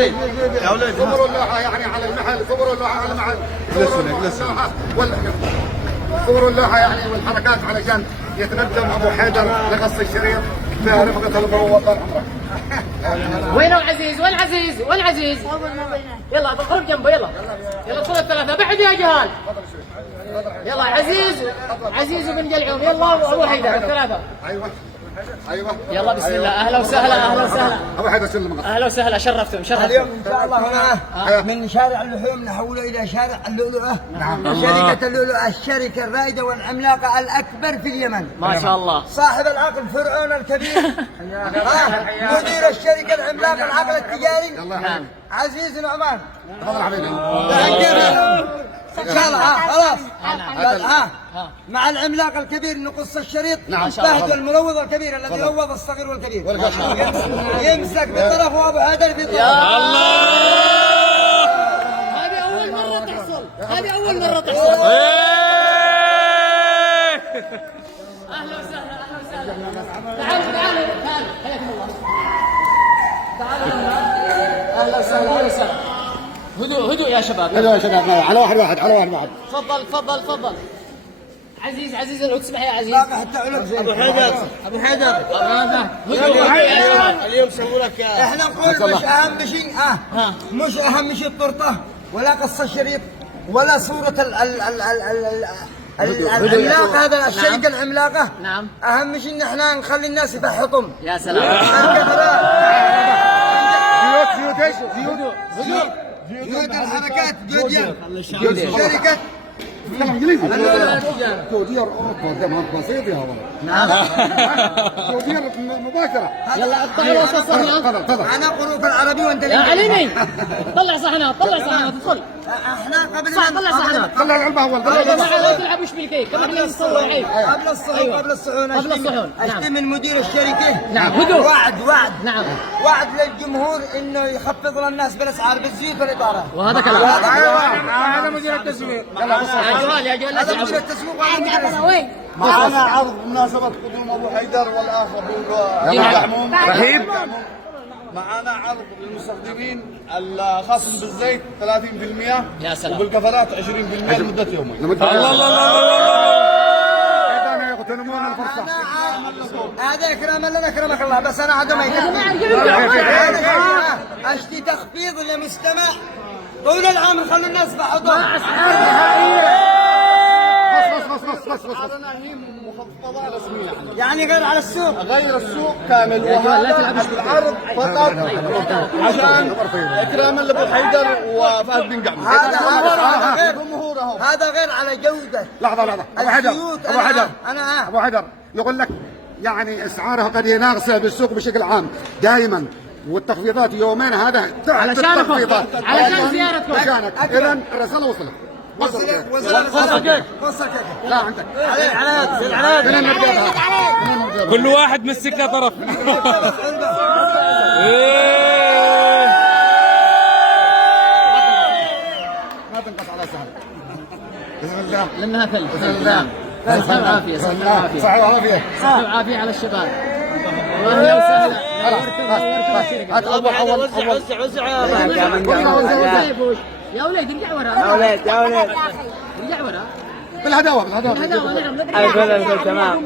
يا ولد صبروا اللوحة يعني على المحل، صبروا اللوحة على المحل، صبروا اللوحة يعني والحركات علشان يتقدم أبو حيدر لقص الشريط برفقة المروضة. وينه العزيز؟ وين عزيز؟ وين عزيز؟ يلا اضرب جنبه. يلا ادخل الثلاثة بعد يا جهال. يلا عزيز بن جلعوم. يلا ابو حيدر الثلاثة. ايوه يلا بسم الله. اهلا وسهلا. ابو حيدر سلم. اهلا وسهلا. شرفتم. اليوم ان شاء الله هنا من شارع اللحوم نحوله الى شارع اللؤلؤه. شركه اللؤلؤه الشركه الرائده والعملاقه الاكبر في اليمن. ما شاء الله. صاحب العقل فرعون الكبير. مدير الشركه العملاقه العقل التجاري. نعم. عزيز نعمان. تفضل حبيبي. ان شاء الله خلاص. مع العملاق الكبير نقص الشريط. نعم. فهد المروض الكبير الذي روض الصغير والكبير. يمسك بطرفه ابو حيدر في طرف. هذه اول مرة تحصل. اهلا وسهلا. تعالوا حياكم الله. تعالوا. اهلا وسهلا. هدوء يا شباب. على واحد. تفضل. عزيز لو تسمح يا عزيز. حتى ابو حيدر اليوم سووا لك. احنا نقول مش اهم شيء الطرطه ولا قص الشريط ولا صوره العملاق هذا الشركه العملاقه. نعم. اهم شيء ان احنا نخلي الناس يفحطهم. يا سلام. زيود الحركات جودير شركة جودير بسيط يا ولد. نعم. جودير مباشرة. يلا اطلع صحنات. أنا قروف العربي وأنت يا عليني. طلع صحنات ادخل. احنا قبل طلع صحنات. طلع العلبة أول. لا تلعبوش بالكيك. كما احنا نصور عيب. قبل الصحون أشتي من مدير الشركة. نعم. هدوء. وعد. نعم. وعد للجمهور إنه يخفض للناس بالأسعار بالزيوت والإدارة. وهذا كلام. هذا مدير التسويق. يا جوال هذا مدير التسويق. وين؟ معنا عرض بمناسبة قدوم أبو حيدر والأخ أبو دعموم. رهيب. معنا عرض للمستخدمين الخصم بالزيت 30%. يا سلام. وبالقفلات 20% لمدة يومين. الله. هذا إكراما لنا أكرمك الله بس أنا عدم أشتي تخفيض للمستمع طول العام نخلي الناس بحضور. بس هي مخفضة رسمية يعني غير على السوق. غير السوق كامل وهذا العرض فقط عشان إكراما لأبو حيدر وفهد بن قعمة. هذا غير على جودة. لحظة أبو حيدر يقول لك يعني اسعارها قد هي ناقصة بالسوق بشكل عام دائما والتخفيضات يومين هذا تحت التخفيضات علشان زيارتكم. عشانك. إذا الرسالة وصلت. وصل لا عندك كل واحد مسك له طرف. ما تنقص على سهل. بسم الله. لانها ثلج. بسم الله. صحة وعافية. صحة وعافية على الشباب. اهلا وسهلا. هات أول. وزع يا ولد ارجع ورا. ارجع ورا. بالهداوة. نعم. تمام.